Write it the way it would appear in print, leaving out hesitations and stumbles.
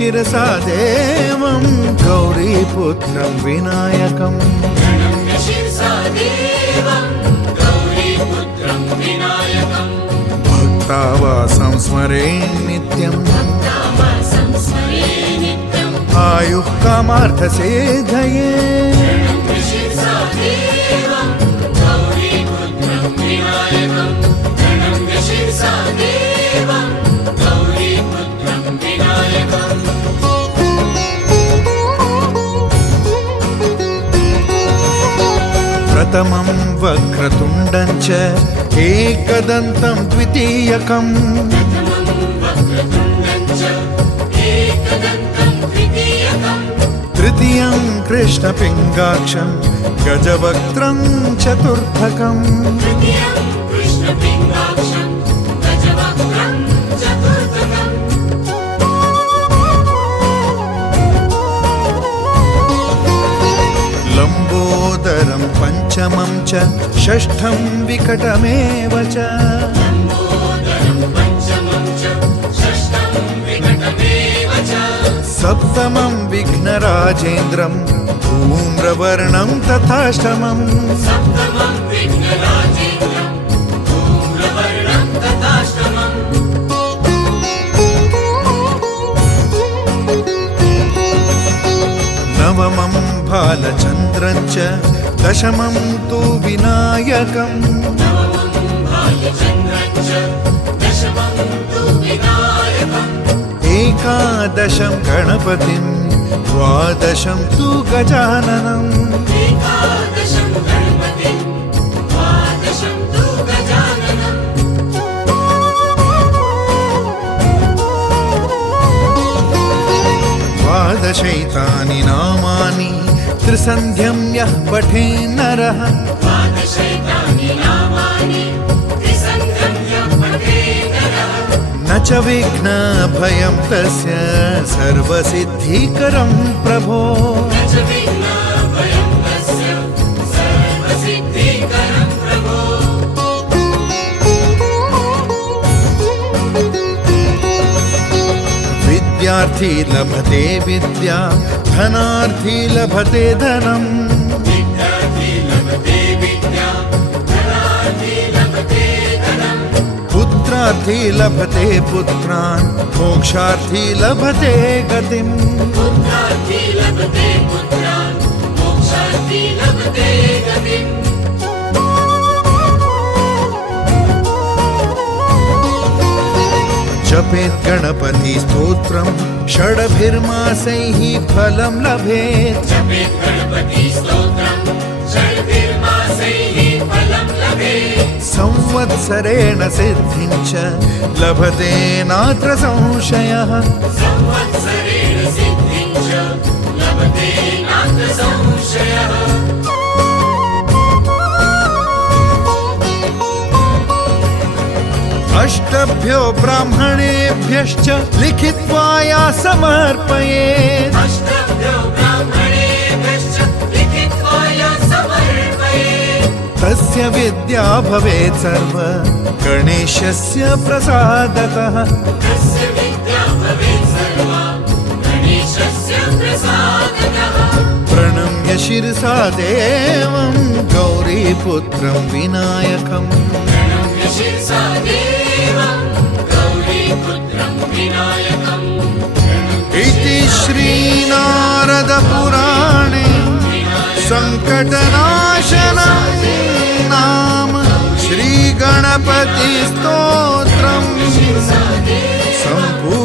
शिरसा देवं गौरीपुत्रं विनायकम् भक्तावासं स्मरे नित्यम् आयुः कामार्थसिद्धये प्रथमं वक्रतुण्डं च एकदन्तं द्वितीयकम् तृतीयं कृष्णपिङ्गाक्षं गजवक्त्रं चतुर्थकम् लम्बोदरं पञ्चमं च षष्ठं विकटमेव च सप्तमं विघ्नराजेन्द्रं धूम्रवर्णं तथाष्टमम् नवमं भालचन्द्रं च दशमं तु विनायकम् एकादशं गणपतिं द्वादशं तु गजाननम् द्वादशैतानि नामानि त्रिसन्ध्यं यः पठेन् नरः न च विघ्नभयं तस्य सर्वसिद्धिकरं प्रभो विद्यार्थी लभते विद्या धनार्थी लभते धनम् पुत्रार्थी लभते पुत्रान् मोक्षार्थी लभते गतिम् जपेत् गणपति स्तोत्रं षड्भिर्मासैः फलं लभेत् संवत्सरेण सिद्धिं च लभते नात्र संशयः अष्टभ्यो ब्राह्मणेभ्यश्च लिखित्वा या समर्पयेत् तस्य विद्या भवेत् सर्व गणेशस्य प्रसादतः प्रणम्य शिरसा देवं गौरीपुत्रं विनायकम् इति श्रीनारदपुराणे संकटनाशनं नाम श्रीगणपतिस्तोत्रम् सम्पूर्णम्।